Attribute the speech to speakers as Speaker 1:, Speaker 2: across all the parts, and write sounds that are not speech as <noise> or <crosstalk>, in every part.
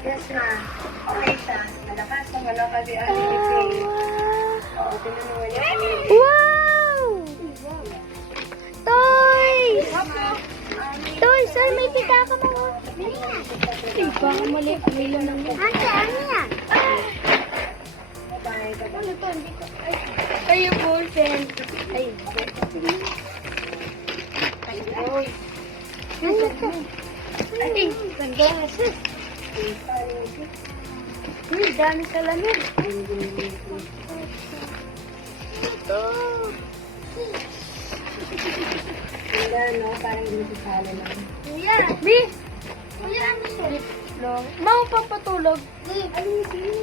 Speaker 1: Yes, ma. Okay siya. Malakas na malakas si Ani Iping. Oo, tinanungan niya.
Speaker 2: Wow! Toys! Toys, sir, may pitaka mo. Ay, baka mali. Milo lang yan. Ate, ano yan? Ano to? Hindi ko. Ay, kayo po, Sen. Ay,
Speaker 1: Oy,
Speaker 2: ano to? Ay, sunglasses. Uy, dami salamin. Ito.
Speaker 1: Wala, no? Parang hindi sa sala lang.
Speaker 2: Kuya. Bi. Kuya, ano to? Long. Mau papatulog. Bi.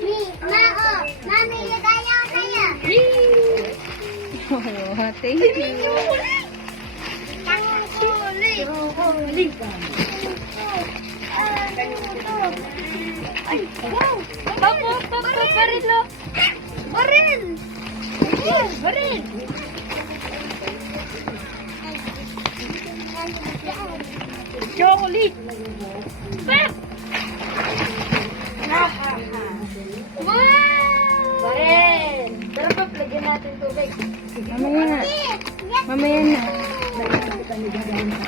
Speaker 2: Bi. Mao. Mami, lagayaw tayo. Bi.
Speaker 3: Oh, <laughs> thank you.
Speaker 2: Huli. Ay, wow. Papo, papo, barilo. Baril. Baril. Chocolate. Pak. Wow! Baril. Tara pa, lagyan natin tubig.
Speaker 3: Mamaya na. Mamaya na.
Speaker 2: Ay,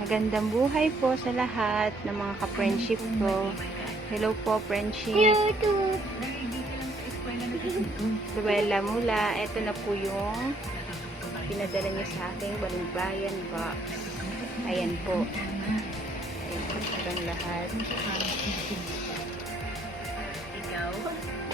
Speaker 3: Magandang buhay po sa lahat ng mga ka-friendship ko. Hello po, friendship.
Speaker 2: YouTube.
Speaker 3: Luella Mula. Ito na po yung pinadala niyo sa aking balikbayan box. Ayan po. Ayan po lahat.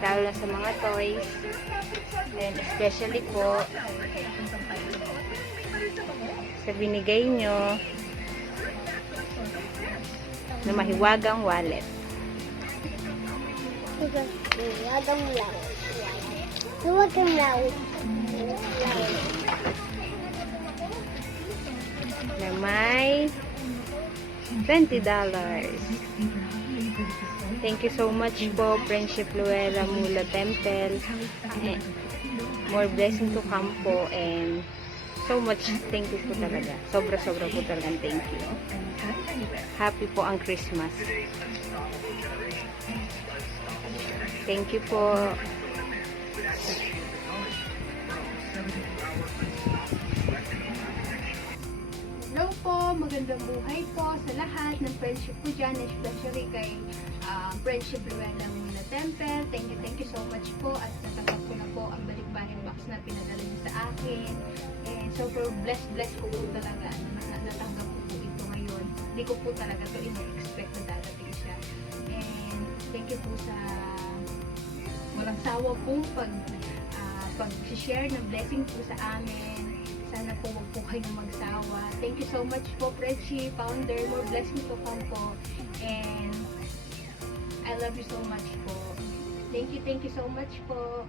Speaker 3: Lalo na sa mga toys. And especially po sa binigay nyo na mahiwagang wallet.
Speaker 2: Law. Huwag kang law.
Speaker 3: na may $20. Thank you so much po, Friendship Luella Mula Temple. More blessing to come po and so much thank you po talaga. Sobra-sobra po talagang thank you. Happy po ang Christmas. Thank you po.
Speaker 4: Po, magandang buhay po sa lahat ng friendship ko dyan, especially kay ah, Friendship Luella Muna Temple. Thank you, thank you so much po at natanggap ko na po ang balikbayan box na pinadala niyo sa akin. And super blessed, blessed ko po talaga na natanggap ko po ito ngayon. Hindi ko po talaga to ina-expect na darating siya. And thank you po sa walang sawa pong pag ah, pag-share ng blessing po sa amin. Sana po wag po kayong magsawa. Thank you so much po, Fredshi, founder. More blessings to come po. And I love you so much po. Thank you, thank you so much po.